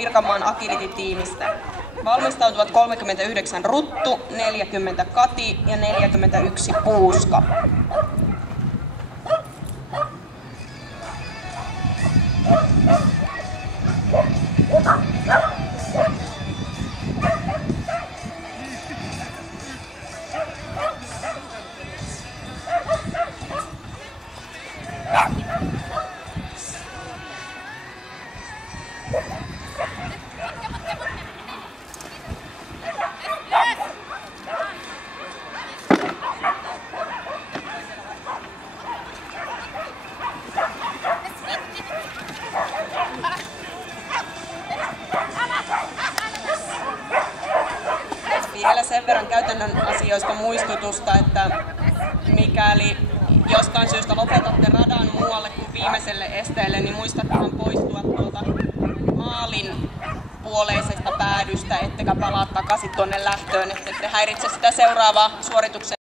Pirkanmaan agility-tiimistä. Valmistautuvat 39 Ruttu, 40 Kati ja 41 Puuska. Vielä sen verran käytännön asioista muistutusta, että mikäli jostain syystä lopetatte radan muualle kuin viimeiselle esteelle, niin muistatkohan poistua tuolta maalin puoleisesta päädystä, ettekä palaa takaisin tuonne lähtöön, ettette häiritse sitä seuraavaa suorituksen